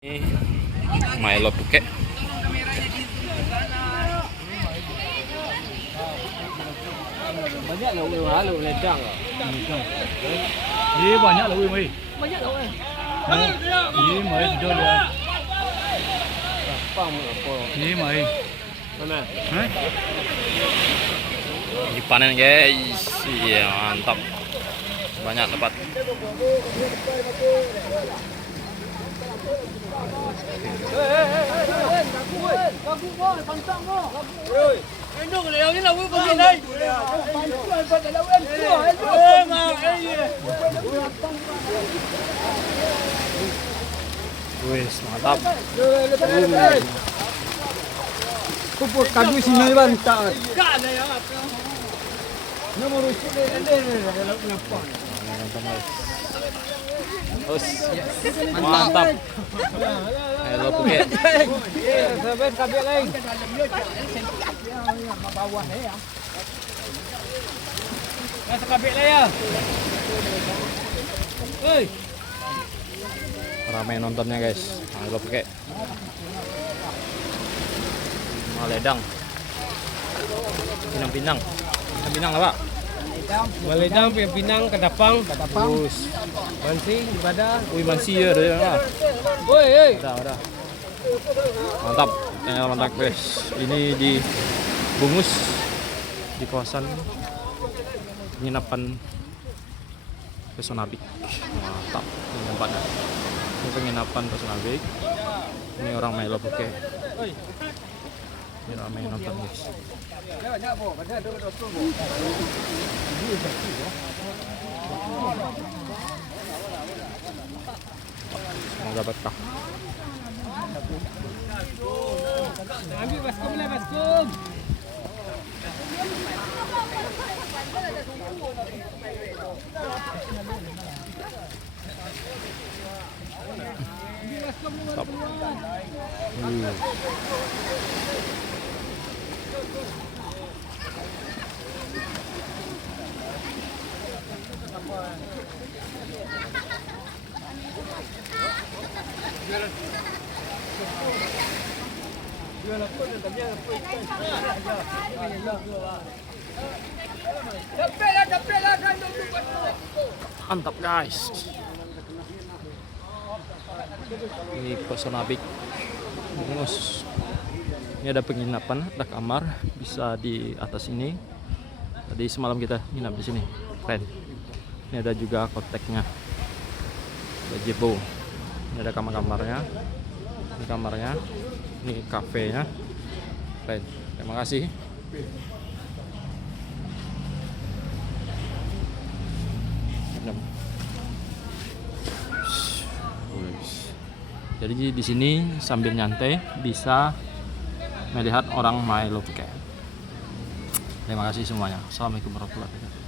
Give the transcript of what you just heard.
Ini Milo Phuket. Banyak lah halu ledang lah. Ini banyak lah wih. Banyak lah. Ini mai jual dia. Apa mau apa? Ini mai. Mana? Hah? Lagi panen guys. Iya mantap. Banyak dapat. Wih, mantap. Pupuk kadu sini bang tak. Nomor usul ngapa? Mantap. Milo Phuket. Sahabat kabel lain. Kata kabel lah ya. Hei. Ramai nontonnya guys. Milo Phuket. Maledang. Pinang-pinang. Pinang-pinang apa? Maledang, Pinang, Kedapang, Bus, Mansing, ibadah. Wih, masih ya ada. Woi, Ada. Mantap. Mantap guys. Ini dibungkus di kawasan penginapan Pesona Big. Mantap. Ini tempatnya. Ini penginapan Pesona Big. Ini orang Milo Phuket. Ini ramai nonton guys. Semoga betah. ambil baskom lah baskom. Mantap. Mantap guys. Ini Pesona Big. Bonus. Ini ada penginapan, ada kamar, bisa di atas ini. Tadi semalam kita nginap di sini. Keren. Ini ada juga kontaknya. Gazebo. Ini ada kamar-kamarnya. Ini kamarnya. Ini kafenya. Keren. Terima kasih. Jadi di sini sambil nyantai bisa melihat orang Milo Phuket. Terima kasih semuanya. Assalamualaikum warahmatullahi wabarakatuh.